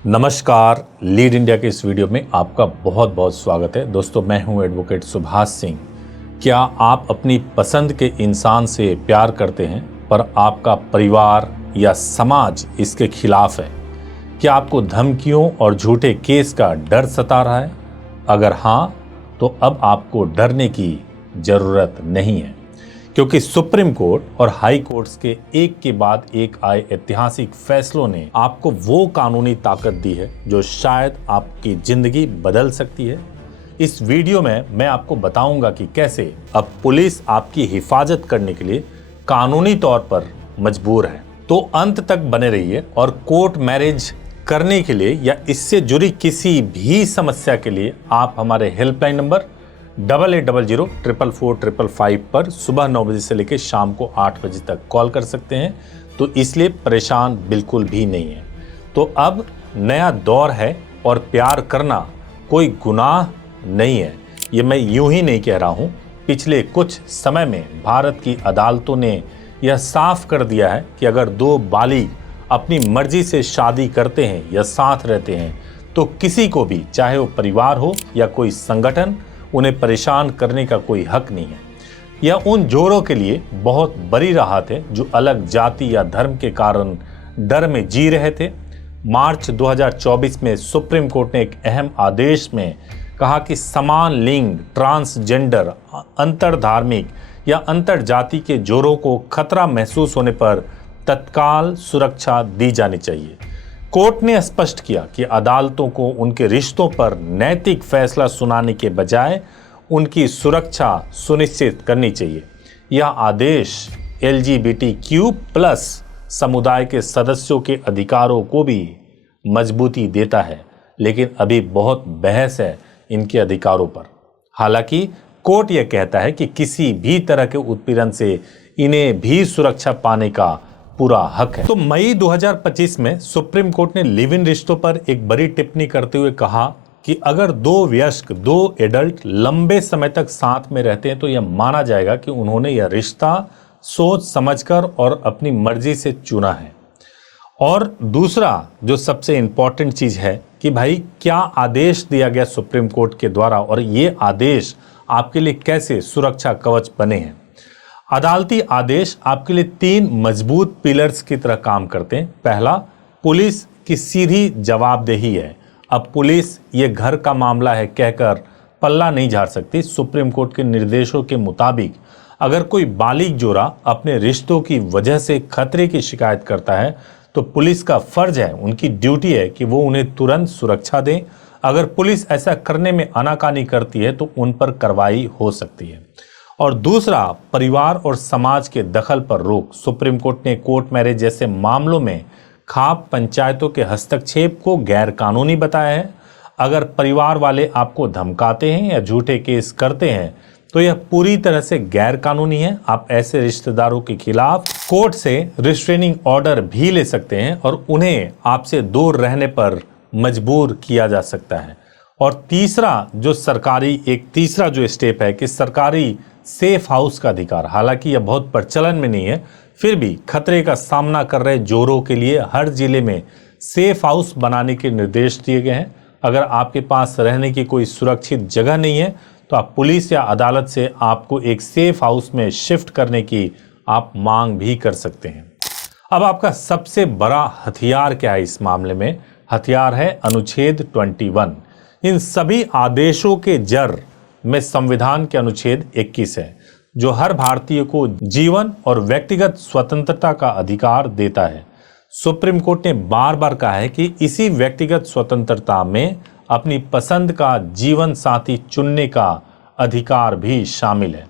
नमस्कार, lead India के इस वीडियो में आपका बहुत बहुत स्वागत है। दोस्तों, मैं हूं एडवोकेट सुभाष सिंह। क्या आप अपनी पसंद के इंसान से प्यार करते हैं पर आपका परिवार या समाज इसके खिलाफ है? क्या आपको धमकियों और झूठे केस का डर सता रहा है? अगर हाँ, तो अब आपको डरने की जरूरत नहीं है, क्योंकि सुप्रीम कोर्ट और हाई कोर्ट्स के एक के बाद एक आए ऐतिहासिक फैसलों ने आपको वो कानूनी ताकत दी है जो शायद आपकी जिंदगी बदल सकती है। इस वीडियो में मैं आपको बताऊंगा कि कैसे अब पुलिस आपकी हिफाजत करने के लिए कानूनी तौर पर मजबूर है। तो अंत तक बने रहिए और कोर्ट मैरिज करने के लिए या इससे जुड़ी किसी भी समस्या के लिए आप हमारे हेल्पलाइन नंबर 8800444555 पर सुबह 9 बजे से लेकर शाम को 8 बजे तक कॉल कर सकते हैं। तो इसलिए परेशान बिल्कुल भी नहीं है। तो अब नया दौर है और प्यार करना कोई गुनाह नहीं है, ये मैं यूं ही नहीं कह रहा हूं। पिछले कुछ समय में भारत की अदालतों ने यह साफ कर दिया है कि अगर दो बालिग अपनी मर्जी से शादी करते हैं या साथ रहते हैं तो किसी को भी, चाहे वो परिवार हो या कोई संगठन, उन्हें परेशान करने का कोई हक नहीं है। यह उन जोड़ों के लिए बहुत बड़ी राहत है जो अलग जाति या धर्म के कारण डर में जी रहे थे। मार्च 2024 में सुप्रीम कोर्ट ने एक अहम आदेश में कहा कि समान लिंग, ट्रांसजेंडर, अंतरधार्मिक या अंतर जाति के जोड़ों को खतरा महसूस होने पर तत्काल सुरक्षा दी जानी चाहिए। कोर्ट ने स्पष्ट किया कि अदालतों को उनके रिश्तों पर नैतिक फैसला सुनाने के बजाय उनकी सुरक्षा सुनिश्चित करनी चाहिए। यह आदेश LGBTQ+ समुदाय के सदस्यों के अधिकारों को भी मजबूती देता है, लेकिन अभी बहुत बहस है इनके अधिकारों पर। हालांकि कोर्ट यह कहता है कि किसी भी तरह के उत्पीड़न से इन्हें भी सुरक्षा पाने का पूरा हक है। तो मई 2025 में सुप्रीम कोर्ट ने लिव इन रिश्तों पर एक बड़ी टिप्पणी करते हुए कहा कि अगर दो एडल्ट लंबे समय तक साथ में रहते हैं तो यह माना जाएगा कि उन्होंने यह रिश्ता सोच समझकर और अपनी मर्जी से चुना है। और दूसरा जो सबसे इंपॉर्टेंट चीज है कि भाई क्या आदेश दिया गया सुप्रीम कोर्ट के द्वारा और ये आदेश आपके लिए कैसे सुरक्षा कवच बने हैं। अदालती आदेश आपके लिए 3 मजबूत पिलर्स की तरह काम करते हैं। पहला, पुलिस की सीधी जवाबदेही है। अब पुलिस ये घर का मामला है कहकर पल्ला नहीं झाड़ सकती। सुप्रीम कोर्ट के निर्देशों के मुताबिक अगर कोई बालिग जोड़ा अपने रिश्तों की वजह से खतरे की शिकायत करता है तो पुलिस का फर्ज है, उनकी ड्यूटी है कि वो उन्हें तुरंत सुरक्षा दें। अगर पुलिस ऐसा करने में आनाकानी करती है तो उन पर कार्रवाई हो सकती है। और दूसरा, परिवार और समाज के दखल पर रोक। सुप्रीम कोर्ट ने कोर्ट मैरिज जैसे मामलों में खाप पंचायतों के हस्तक्षेप को गैर कानूनी बताया है। अगर परिवार वाले आपको धमकाते हैं या झूठे केस करते हैं तो यह पूरी तरह से गैर कानूनी है। आप ऐसे रिश्तेदारों के खिलाफ कोर्ट से रिस्ट्रेनिंग ऑर्डर भी ले सकते हैं और उन्हें आपसे दूर रहने पर मजबूर किया जा सकता है। और तीसरा जो स्टेप है कि सरकारी सेफ हाउस का अधिकार। हालांकि यह बहुत प्रचलन में नहीं है, फिर भी खतरे का सामना कर रहे जोड़ों के लिए हर जिले में सेफ हाउस बनाने के निर्देश दिए गए हैं। अगर आपके पास रहने की कोई सुरक्षित जगह नहीं है तो आप पुलिस या अदालत से आपको एक सेफ हाउस में शिफ्ट करने की आप मांग भी कर सकते हैं। अब आपका सबसे बड़ा हथियार क्या है इस मामले में? हथियार है अनुच्छेद 21। इन सभी आदेशों के जड़ में संविधान के अनुच्छेद 21 है जो हर भारतीय को जीवन और व्यक्तिगत स्वतंत्रता का अधिकार देता है। सुप्रीम कोर्ट ने बार बार कहा है कि इसी व्यक्तिगत स्वतंत्रता में अपनी पसंद का जीवन साथी चुनने का अधिकार भी शामिल है।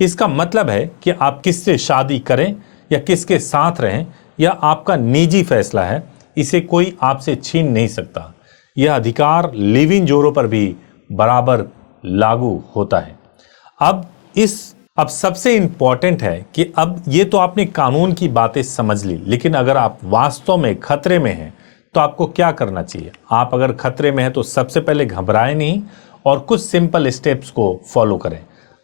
इसका मतलब है कि आप किससे शादी करें या किसके साथ रहें यह आपका निजी फैसला है, इसे कोई आपसे छीन नहीं सकता। यह अधिकार लिव इन जोड़ों पर भी बराबर लागू होता है। अब सबसे इंपॉर्टेंट है कि अब ये तो आपने कानून की बातें समझ ली, लेकिन अगर आप वास्तव में खतरे में हैं तो आपको क्या करना चाहिए? आप अगर खतरे में हैं तो सबसे पहले घबराएं नहीं और कुछ सिंपल स्टेप्स को फॉलो करें।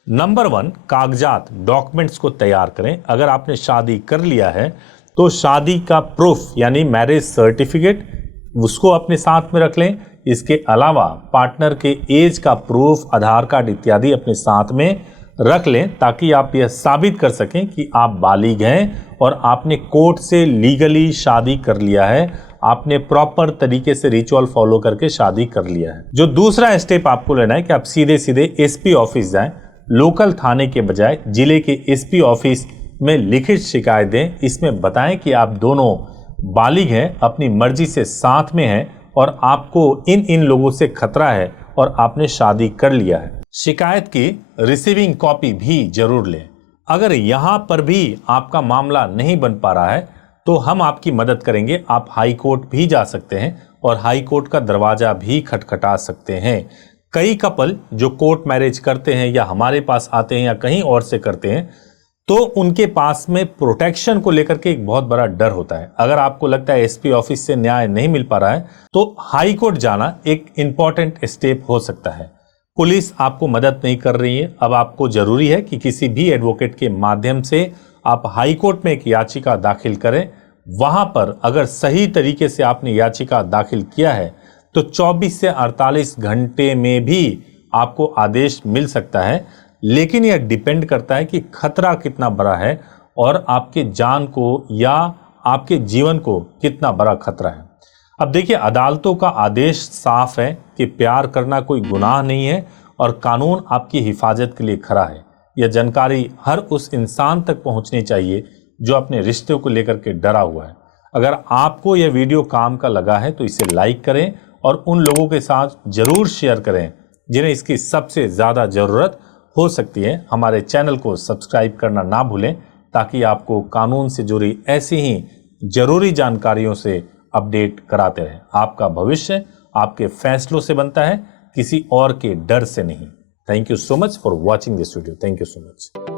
नंबर 1, कागजात, डॉक्यूमेंट्स को तैयार करें। अगर आपने शादी कर लिया है तो शादी का प्रूफ यानी मैरिज सर्टिफिकेट उसको अपने साथ में रख लें। इसके अलावा पार्टनर के एज का प्रूफ, आधार कार्ड इत्यादि अपने साथ में रख लें, ताकि आप यह साबित कर सकें कि आप बालिग हैं और आपने कोर्ट से लीगली शादी कर लिया है, आपने प्रॉपर तरीके से रिचुअल फॉलो करके शादी कर लिया है। जो दूसरा स्टेप आपको लेना है कि आप सीधे सीधे एसपी ऑफिस जाएं, लोकल थाने के बजाय जिले के एसपी ऑफिस में लिखित शिकायत दें। इसमें बताएं कि आप दोनों बालिग हैं, अपनी मर्जी से साथ में हैं और आपको इन लोगों से खतरा है और आपने शादी कर लिया है। शिकायत की रिसीविंग कॉपी भी जरूर लें। अगर यहां पर भी आपका मामला नहीं बन पा रहा है तो हम आपकी मदद करेंगे। आप हाई कोर्ट भी जा सकते हैं और हाई कोर्ट का दरवाजा भी खटखटा सकते हैं। कई कपल जो कोर्ट मैरिज करते हैं या हमारे पास आते हैं या कहीं और से करते हैं, तो उनके पास में प्रोटेक्शन को लेकर के एक बहुत बड़ा डर होता है। अगर आपको लगता है एसपी ऑफिस से न्याय नहीं मिल पा रहा है तो हाई कोर्ट जाना एक इंपॉर्टेंट स्टेप हो सकता है। पुलिस आपको मदद नहीं कर रही है, अब आपको जरूरी है कि किसी भी एडवोकेट के माध्यम से आप हाई कोर्ट में एक याचिका दाखिल करें। वहां पर अगर सही तरीके से आपने याचिका दाखिल किया है तो 24 से 48 घंटे में भी आपको आदेश मिल सकता है, लेकिन यह डिपेंड करता है कि खतरा कितना बड़ा है और आपके जान को या आपके जीवन को कितना बड़ा खतरा है। अब देखिए, अदालतों का आदेश साफ है कि प्यार करना कोई गुनाह नहीं है और कानून आपकी हिफाजत के लिए खड़ा है। यह जानकारी हर उस इंसान तक पहुंचनी चाहिए जो अपने रिश्तों को लेकर के डरा हुआ है। अगर आपको यह वीडियो काम का लगा है तो इसे लाइक करें और उन लोगों के साथ जरूर शेयर करें जिन्हें इसकी सबसे ज़्यादा ज़रूरत हो सकती है। हमारे चैनल को सब्सक्राइब करना ना भूलें ताकि आपको कानून से जुड़ी ऐसी ही जरूरी जानकारियों से अपडेट कराते रहें। आपका भविष्य आपके फैसलों से बनता है, किसी और के डर से नहीं। Thank you so much for watching this video. Thank you so much.